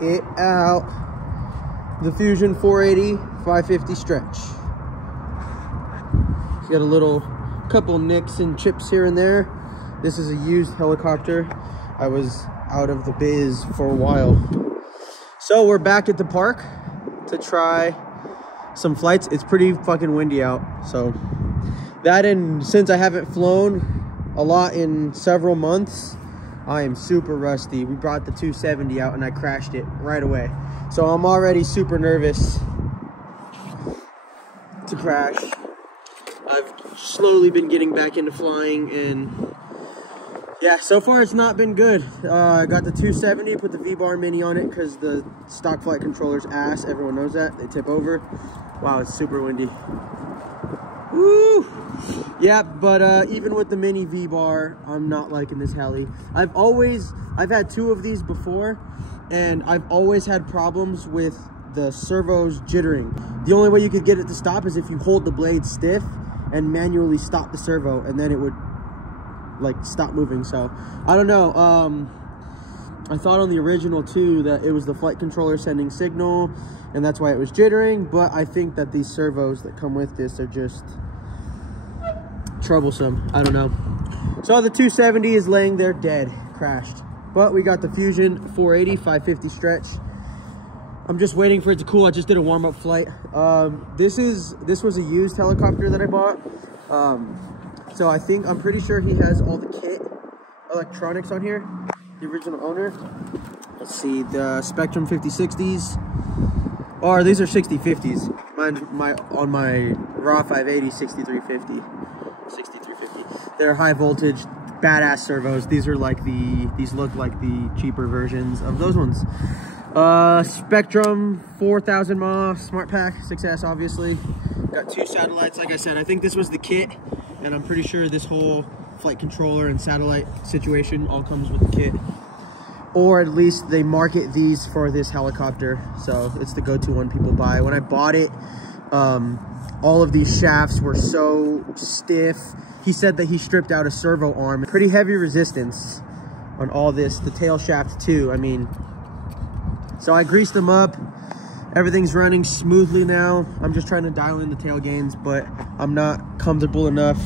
it out. The Fusion 480 550 stretch. It's got a little couple nicks and chips here and there. This is a used helicopter. I was out of the biz for a while. So we're back at the park to try some flights. It's pretty fucking windy out. So that, and since I haven't flown a lot in several months, I am super rusty. We brought the 270 out and I crashed it right away. So I'm already super nervous to crash. I've slowly been getting back into flying, and yeah, so far it's not been good. I got the 270, put the V-Bar Mini on it because the stock flight controller's ass. Everyone knows that. They tip over. Wow, it's super windy. Woo! Yeah, but even with the mini V-Bar, I'm not liking this heli. I've had two of these before, and I've always had problems with the servos jittering. The only way you could get it to stop is if you hold the blade stiff and manually stop the servo, and then it would like stop moving. So I don't know. I thought on the original too that it was the flight controller sending signal, and that's why it was jittering, but I think that these servos that come with this are just troublesome. I don't know. So the 270 is laying there dead, crashed. But we got the Fusion 480 550 stretch. I'm just waiting for it to cool. I just did a warm-up flight. This was a used helicopter that I bought. So I'm pretty sure he has all the kit electronics on here. The original owner. Let's see, the Spectrum 5060s. Or these are 6050s. On my Raw 580 6350. They're high voltage, badass servos. These look like the cheaper versions of those ones. Spectrum 4000 mAh Smart Pack 6S, obviously. Got two satellites. Like I said, I think this was the kit, and I'm pretty sure this whole flight controller and satellite situation all comes with the kit. Or at least they market these for this helicopter, so it's the go-to one people buy. When I bought it, all of these shafts were so stiff. He said that he stripped out a servo arm. Pretty heavy resistance on all this, the tail shaft too. I mean, so I greased them up. Everything's running smoothly now. I'm just trying to dial in the tail gains, but I'm not comfortable enough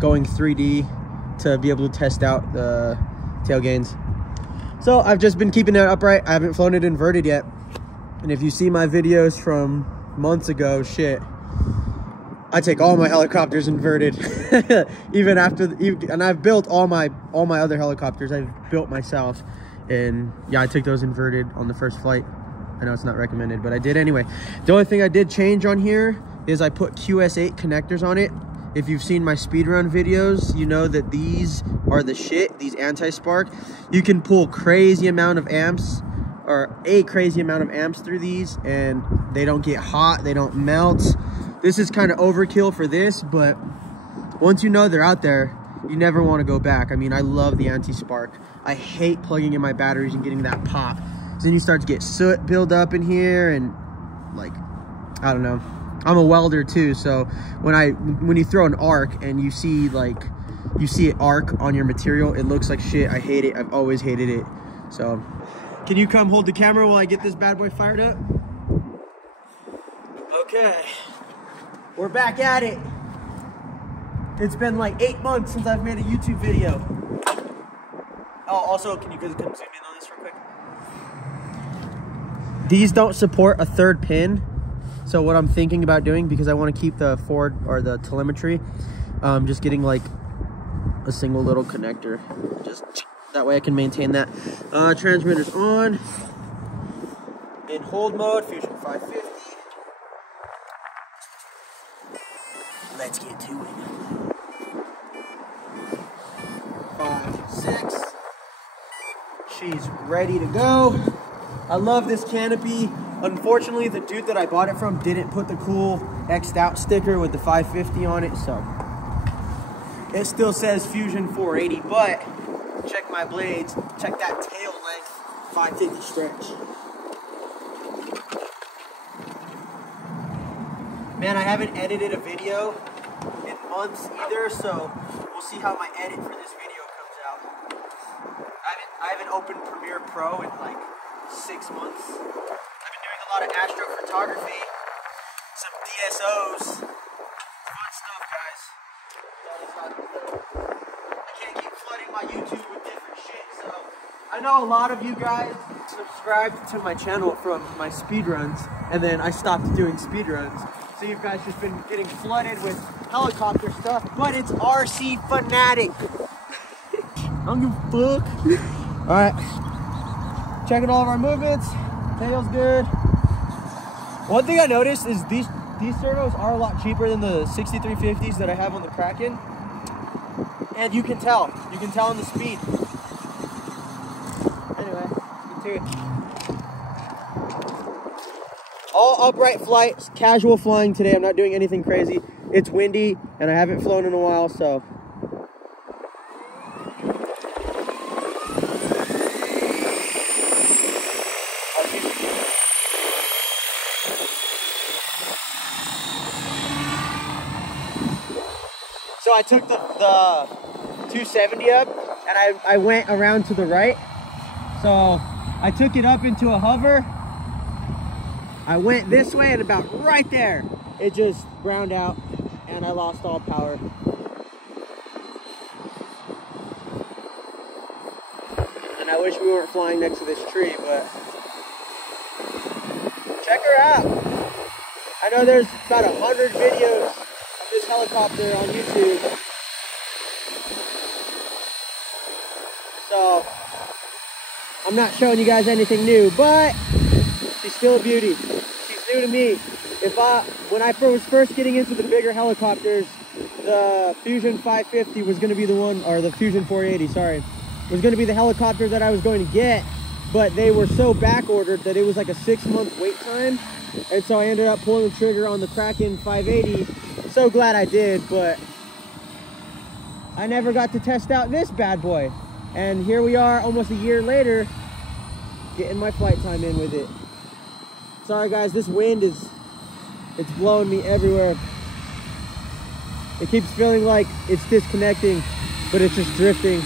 going 3D to be able to test out the tail gains. So I've just been keeping it upright. I haven't flown it inverted yet. And if you see my videos from months ago, shit, I take all my helicopters inverted. And I've built all my other helicopters I've built myself. And yeah, I took those inverted on the first flight. I know it's not recommended, but I did anyway. The only thing I did change on here is I put QS8 connectors on it. If you've seen my speedrun videos, you know that these are the shit, these anti-spark. You can pull crazy amount of amps, or a crazy amount of amps through these, and they don't get hot, they don't melt. This is kind of overkill for this, but once you know they're out there, you never want to go back. I mean, I love the anti-spark. I hate plugging in my batteries and getting that pop. So then you start to get soot build up in here, and like, I don't know. I'm a welder too, so when you throw an arc and you see it arc on your material, it looks like shit. I hate it. I've always hated it. So, can you come hold the camera while I get this bad boy fired up? Okay, we're back at it. It's been like 8 months since I've made a YouTube video. Oh, also, can you guys come zoom in on this real quick? These don't support a third pin. So what I'm thinking about doing, because I want to keep the forward or the telemetry, just getting like a single little connector. Just that way I can maintain that. Transmitter's on. In hold mode, Fusion 550. Let's get to it. 5, 6. She's ready to go. I love this canopy. Unfortunately, the dude that I bought it from didn't put the cool X'd out sticker with the 550 on it, so it still says Fusion 480, but check my blades, check that tail length, 550 stretch. Man, I haven't edited a video in months either, so we'll see how my edit for this video comes out. I haven't opened Premiere Pro in like 6 months. I've been doing a lot of astrophotography, some DSOs, fun stuff, guys. I can't keep flooding my YouTube with different shit, so I know a lot of you guys subscribed to my channel from my speedruns, and then I stopped doing speedruns. So you guys just been getting flooded with helicopter stuff, but it's RC Fanatic. I don't give a fuck. All right, checking all of our movements. Tail's good. One thing I noticed is these servos are a lot cheaper than the 6350s that I have on the Kraken, and you can tell in the speed. Anyway, let's get to it. All upright flights, casual flying today. I'm not doing anything crazy. It's windy and I haven't flown in a while, so. So I took the 270 up and I went around to the right. So I took it up into a hover. I went this way and about right there, it just browned out and I lost all power. And I wish we weren't flying next to this tree, but check her out. I know there's about 100 videos of this helicopter on YouTube. So I'm not showing you guys anything new, but she's still a beauty. She's new to me. When I was first getting into the bigger helicopters, the Fusion 550 was going to be the one, or the Fusion 480, sorry, was going to be the helicopter that I was going to get, but they were so back ordered that it was like a 6-month wait time, and so I ended up pulling the trigger on the Kraken 580. So glad I did, but I never got to test out this bad boy. And here we are almost a year later, getting my flight time in with it. Sorry guys, this wind it's blowing me everywhere. It keeps feeling like it's disconnecting, but it's just drifting.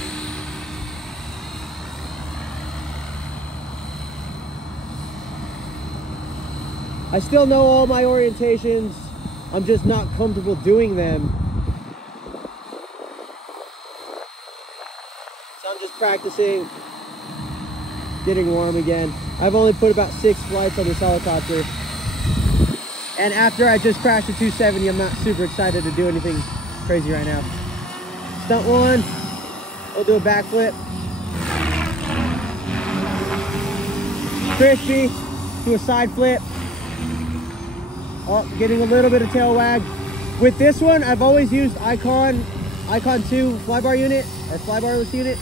I still know all my orientations. I'm just not comfortable doing them. So I'm just practicing, getting warm again. I've only put about 6 flights on this helicopter. And after I just crashed a 270, I'm not super excited to do anything crazy right now. Stunt one, we'll do a backflip. Crispy, do a side flip. Oh, getting a little bit of tail wag. With this one, I've always used Icon 2 flybar unit, or flybarless unit.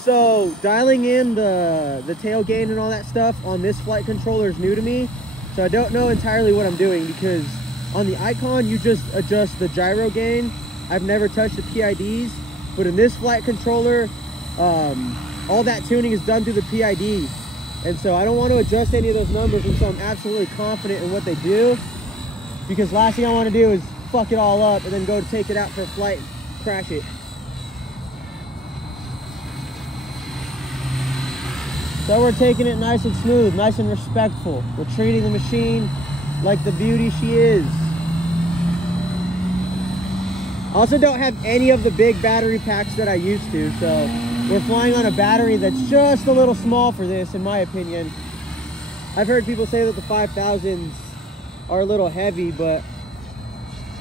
So dialing in the tail gain and all that stuff on this flight controller is new to me. So I don't know entirely what I'm doing, because on the Icon, you just adjust the gyro gain. I've never touched the PIDs, but in this flight controller, all that tuning is done through the PID. And so I don't want to adjust any of those numbers until I'm absolutely confident in what they do, because last thing I want to do is fuck it all up and then go to take it out for a flight and crash it. So we're taking it nice and smooth, nice and respectful. We're treating the machine like the beauty she is. I also don't have any of the big battery packs that I used to, so we're flying on a battery that's just a little small for this, in my opinion. I've heard people say that the 5000s are a little heavy, but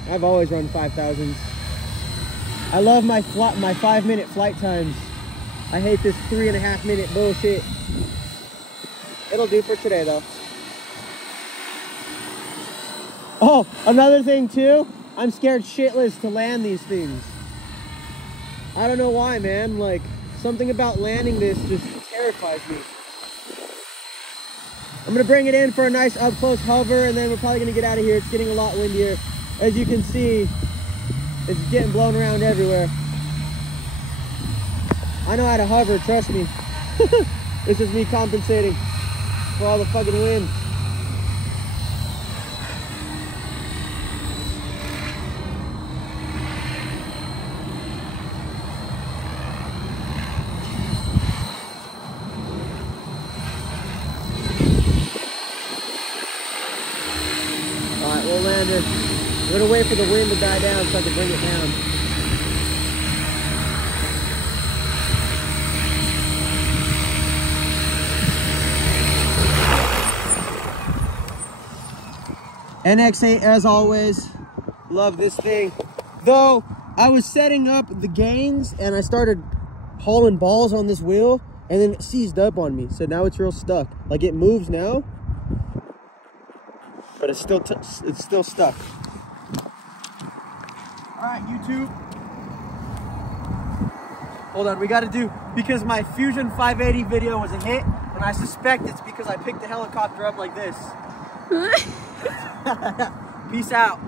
I've always run 5000s. I love my 5-minute flight times. I hate this 3.5-minute bullshit. It'll do for today though. Oh, another thing too, I'm scared shitless to land these things. I don't know why, man. Like, something about landing this just terrifies me. I'm gonna bring it in for a nice up close hover, and then we're probably gonna get out of here. It's getting a lot windier. As you can see, it's getting blown around everywhere. I know how to hover, trust me. This is me compensating for all the fucking wind. I'm gonna wait for the wind to die down so I can bring it down. NX8 as always. Love this thing. Though I was setting up the gains and I started hauling balls on this wheel and then it seized up on me. So now it's real stuck. Like it moves now, but it's still stuck. All right, YouTube. Hold on, we got to do, because my Fusion 580 video was a hit, and I suspect it's because I picked the helicopter up like this. Peace out.